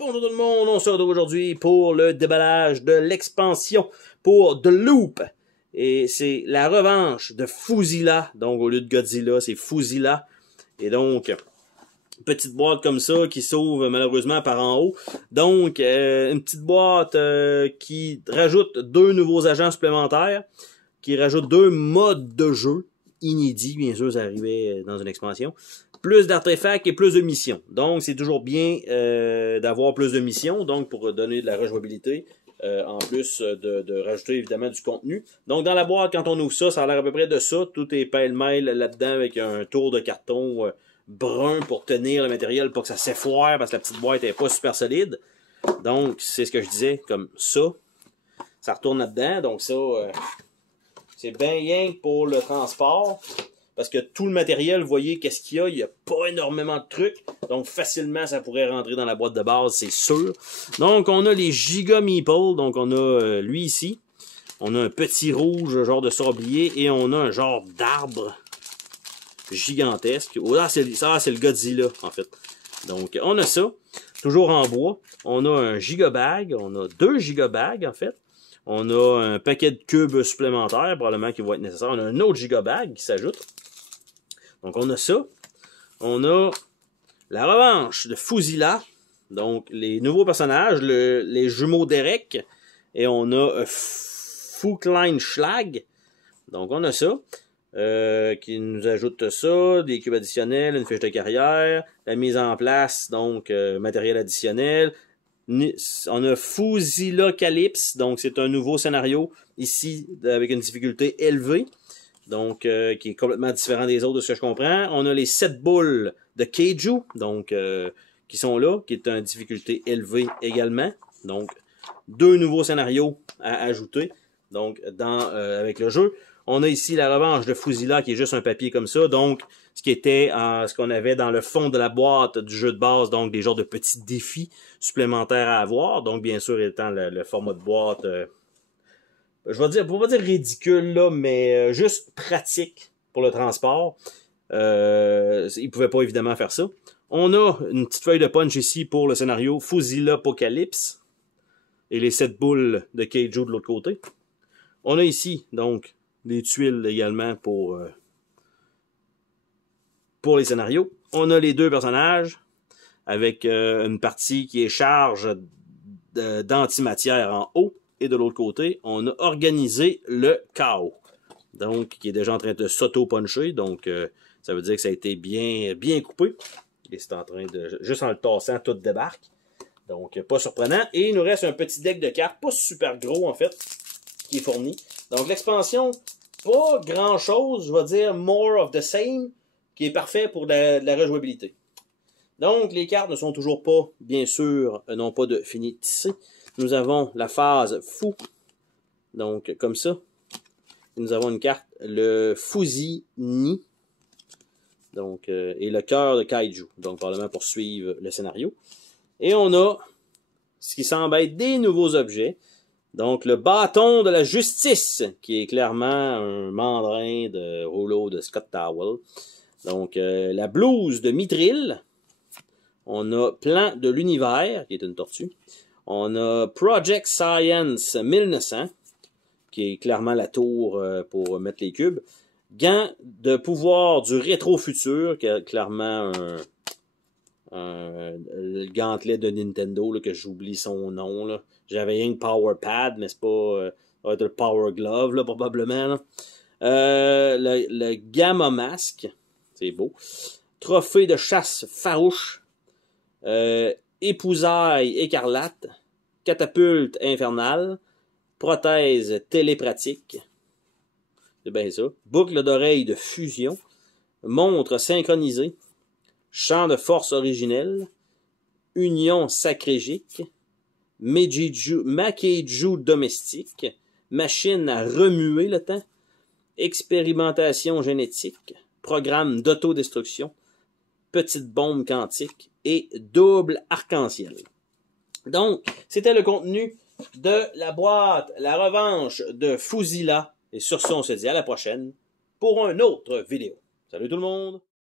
Bonjour tout le monde, on se retrouve aujourd'hui pour le déballage de l'expansion pour The Loop. Et c'est la revanche de Fuzilla, donc au lieu de Godzilla, c'est Fuzilla. Et donc, petite boîte comme ça qui s'ouvre malheureusement par en haut. Donc, une petite boîte qui rajoute 2 nouveaux agents supplémentaires, qui rajoute 2 modes de jeu inédits, bien sûr, ça arrivait dans une expansion. Plus d'artefacts et plus de missions. Donc, c'est toujours bien d'avoir plus de missions, donc pour donner de la rejouabilité, en plus de rajouter évidemment du contenu. Donc, dans la boîte, quand on ouvre ça, ça a l'air à peu près de ça. Tout est pêle-mêle là-dedans avec un tour de carton brun pour tenir le matériel, pas que ça s'effoire, parce que la petite boîte n'est pas super solide. Donc, c'est ce que je disais, comme ça. Ça retourne là-dedans, donc ça, c'est bien rien pour le transport. Parce que tout le matériel, vous voyez, qu'est-ce qu'il y a? Il n'y a pas énormément de trucs. Donc, facilement, ça pourrait rentrer dans la boîte de base, c'est sûr. Donc, on a les Giga Meeple. Donc, on a lui ici. On a un petit rouge, genre de sablier. Et on a un genre d'arbre gigantesque. Oh, là, c'est le Godzilla, en fait. Donc, on a ça. Toujours en bois. On a un Giga Bag. On a 2 Giga Bags, en fait. On a un paquet de cubes supplémentaires, probablement qui vont être nécessaires. On a un autre Giga Bag qui s'ajoute. Donc, on a ça. On a la revanche de Fuzilla. Donc, les nouveaux personnages, les jumeaux Derek. Et on a Fukline Schlag. Donc, on a ça. Qui nous ajoute ça. Des cubes additionnels, une fiche de carrière. La mise en place, donc, matériel additionnel. On a Fuzilla Calypse. Donc, c'est un nouveau scénario. Ici, avec une difficulté élevée. Donc, qui est complètement différent des autres de ce que je comprends. On a les 7 boules de Kaiju, donc, qui sont là, qui est une difficulté élevée également. Donc, 2 nouveaux scénarios à ajouter, donc, avec le jeu. On a ici la revanche de Fuzilla, qui est juste un papier comme ça. Donc, ce qui était ce qu'on avait dans le fond de la boîte du jeu de base, donc des genres de petits défis supplémentaires à avoir. Donc, bien sûr, étant le format de boîte... je vais dire, pour pas dire ridicule, là, mais juste pratique pour le transport. Ils pouvaient pas évidemment faire ça. On a une petite feuille de punch ici pour le scénario Fuzilla Apocalypse. Et les 7 boules de Kaiju de l'autre côté. On a ici, donc, des tuiles également pour les scénarios. On a les 2 personnages avec une partie qui est charge d'antimatière en haut. Et de l'autre côté, on a organisé le chaos. Donc, qui est déjà en train de s'auto-puncher. Donc, ça veut dire que ça a été bien coupé. Et c'est en train de... Juste en le tassant, tout débarque. Donc, pas surprenant. Et il nous reste un petit deck de cartes, pas super gros en fait, qui est fourni. Donc, l'expansion, pas grand-chose, je vais dire more of the same, qui est parfait pour de la rejouabilité. Donc, les cartes ne sont toujours pas, bien sûr, n'ont pas de fini tissé. Nous avons la phase fou. Donc, comme ça. Nous avons une carte, le Fuzini. Donc, et le cœur de Kaiju. Donc, probablement pour suivre le scénario. Et on a ce qui semble être des nouveaux objets. Donc, le bâton de la justice, qui est clairement un mandrin de rouleau de Scott Towell. Donc, la blouse de Mithril. On a Plan de l'univers, qui est une tortue. On a Project Science 1900, qui est clairement la tour pour mettre les cubes. Gant de pouvoir du rétro-futur, qui est clairement le gantelet de Nintendo, là, que j'oublie son nom. J'avais rien que Power Pad, mais c'est pas le Power Glove, là, probablement. Là. Le Gamma Mask, c'est beau. Trophée de chasse farouche. Épousaille écarlate, catapulte infernale, prothèse télépratique, c'est bien ça, boucle d'oreille de fusion, montre synchronisée, champ de force originel, union sacrégique, Makeiju domestique, machine à remuer le temps, expérimentation génétique, programme d'autodestruction, petite bombe quantique et double arc-en-ciel. Donc, c'était le contenu de la boîte, la revanche de Fuzilla. Et sur ce, on se dit à la prochaine pour une autre vidéo. Salut tout le monde!